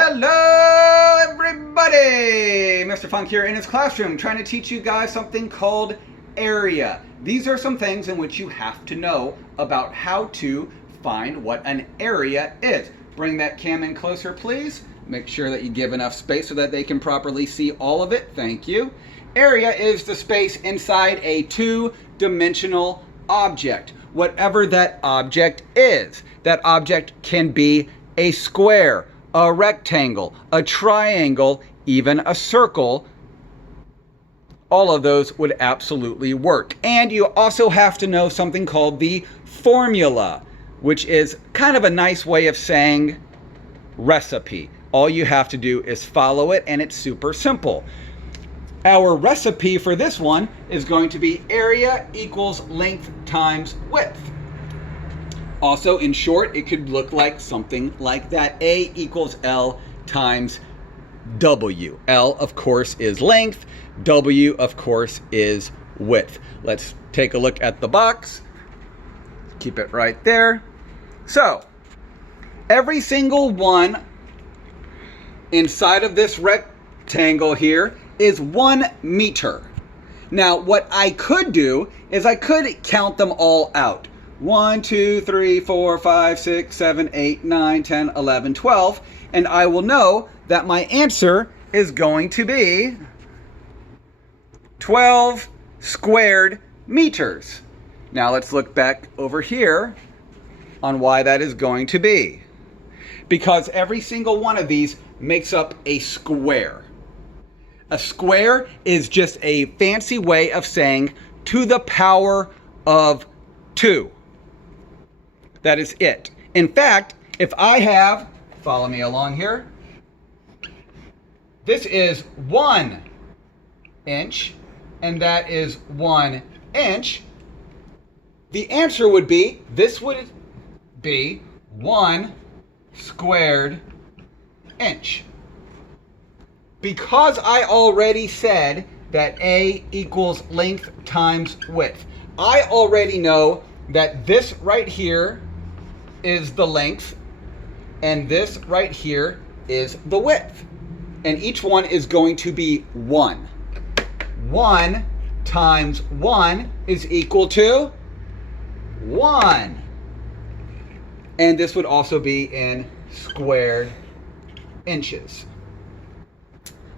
Hello everybody! Mr. Funke here in his classroom trying to teach you guys something called area. These are some things in which you have to know about how to find what an area is. Bring that cam in closer, please. Make sure that you give enough space so that they can properly see all of it. Thank you. Area is the space inside a two-dimensional object, whatever that object is. That object can be a square, a rectangle, a triangle, even a circle. All of those would absolutely work. And you also have to know something called the formula, which is kind of a nice way of saying recipe. All you have to do is follow it, and it's super simple. Our recipe for this one is going to be area equals length times width. Also, in short, it could look like something like that. A equals L times W. L, of course, is length. W, of course, is width. Let's take a look at the box. Keep it right there. So, every single one inside of this rectangle here is 1 meter. Now, what I could do is I could count them all out. 1, 2, 3, 4, 5, 6, 7, 8, 9, 10, 11, 12. And I will know that my answer is going to be 12 squared meters. Now let's look back over here on why that is going to be. Because every single one of these makes up a square. A square is just a fancy way of saying to the power of 2. That is it. In fact, if I have, follow me along here, this is 1 inch, and that is 1 inch, the answer would be, this would be 1 squared inch. Because I already said that A equals length times width, I already know that this right here is the length, and this right here is the width. And each one is going to be 1. 1 times 1 is equal to 1. And this would also be in squared inches.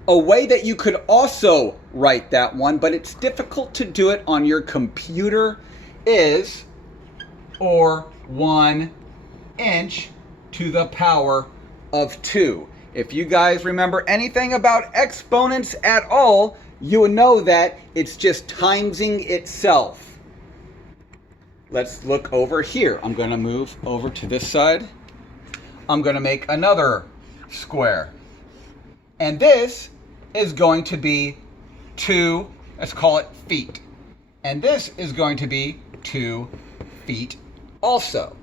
A way that you could also write that one, but it's difficult to do it on your computer, is, or 1 inch to the power of 2. If you guys remember anything about exponents at all, you would know that it's just timesing itself. Let's look over here. I'm going to move over to this side. I'm going to make another square. And this is going to be 2, let's call it feet. And this is going to be 2 feet also.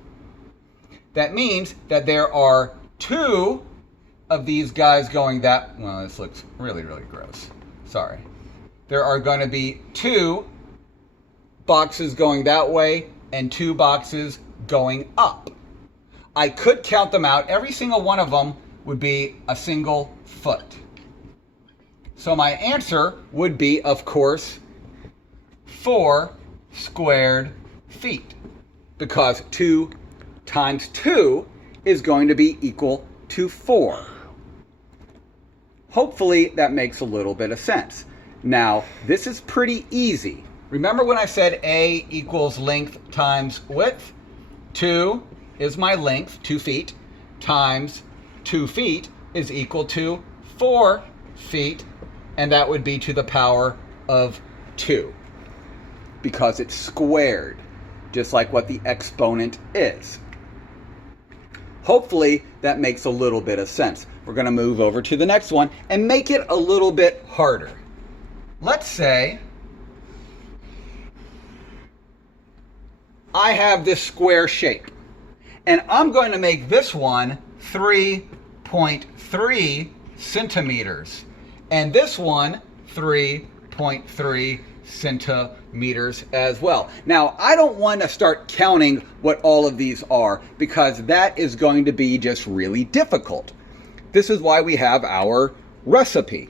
That means that there are 2 of these guys going that, well, this looks really, really gross. Sorry. There are going to be 2 boxes going that way and 2 boxes going up. I could count them out. Every single one of them would be a single foot. So my answer would be, of course, 4 squared feet, because 2 times 2 is going to be equal to 4. Hopefully that makes a little bit of sense. Now, this is pretty easy. Remember when I said A equals length times width? 2 is my length, 2 feet, times 2 feet is equal to 4 feet, and that would be to the power of 2, because it's squared, just like what the exponent is. Hopefully that makes a little bit of sense. We're going to move over to the next one and make it a little bit harder. Let's say I have this square shape, and I'm going to make this one 3.3 centimeters, and this one 3.3 centimeters as well. Now, I don't want to start counting what all of these are, because that is going to be just really difficult. This is why we have our recipe.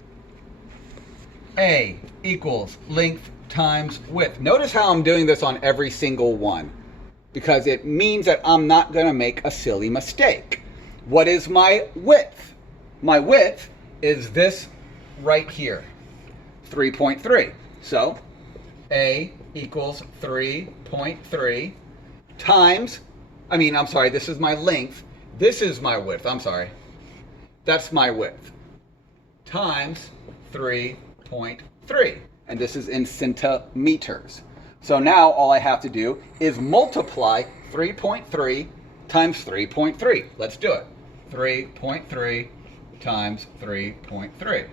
A equals length times width. Notice how I'm doing this on every single one, because it means that I'm not going to make a silly mistake. What is my width? My width is this right here, 3.3. So A equals 3.3 times, this is my length. This is my width. That's my width. Times 3.3. And this is in centimeters. So now all I have to do is multiply 3.3 times 3.3. Let's do it. 3.3 times 3.3.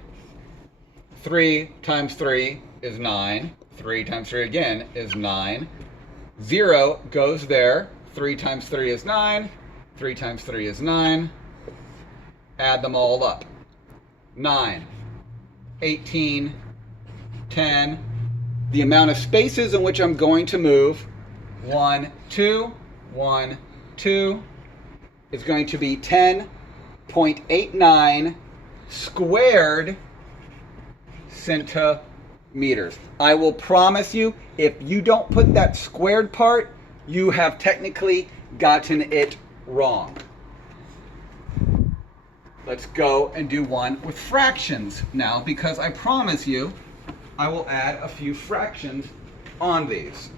3 times 3 is 9. 3 times 3 again is 9. 0 goes there. 3 times 3 is 9. 3 times 3 is 9. Add them all up. 9, 18, 10. The amount of spaces in which I'm going to move, 1, 2, 1, 2, is going to be 10.89 squared centimeters. I will promise you, if you don't put that squared part, you have technically gotten it wrong. Let's go and do one with fractions now, because I promise you I will add a few fractions on these.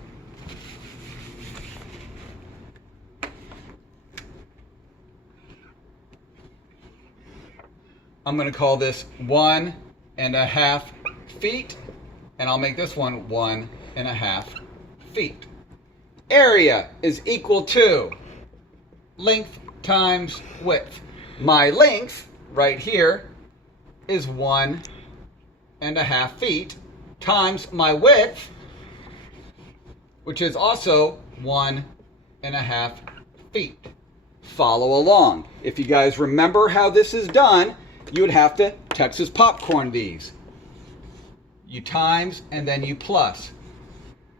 I'm going to call this 1.5 feet, and I'll make this one 1.5 feet. Area is equal to length times width. My length right here is 1.5 feet times my width, which is also 1.5 feet. Follow along. If you guys remember how this is done, you would have to Texas popcorn these. You times and then you plus.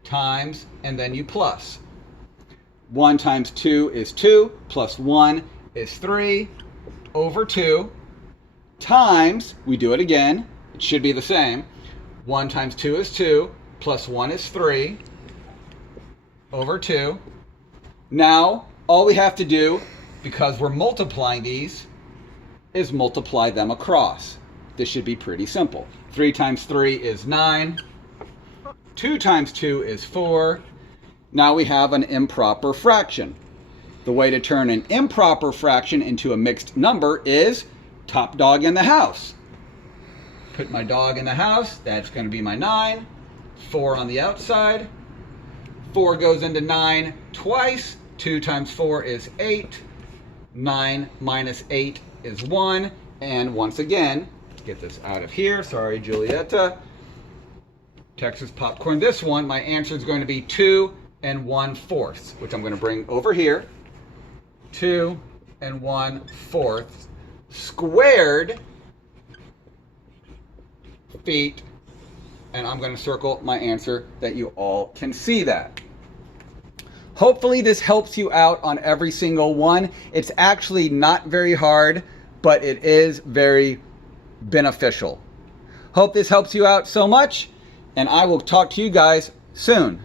Times and then you plus. 1 times 2 is 2, plus 1 is 3, over 2, times, we do it again, it should be the same. 1 times 2 is 2, plus 1 is 3, over 2. Now, all we have to do, because we're multiplying these, is multiply them across. This should be pretty simple. 3 times 3 is 9. 2 times 2 is 4. Now we have an improper fraction. The way to turn an improper fraction into a mixed number is top dog in the house. Put my dog in the house. That's going to be my 9. 4 on the outside. 4 goes into 9 twice. 2 times 4 is 8. 9 minus 8 is 1. And once again, get this out of here. Sorry, Julieta. Texas popcorn. This one, my answer is going to be 2 1/4, which I'm going to bring over here. 2 1/4 squared feet. And I'm going to circle my answer that you all can see that. Hopefully this helps you out on every single one. It's actually not very hard, but it is very beneficial. Hope this helps you out so much, and I will talk to you guys soon.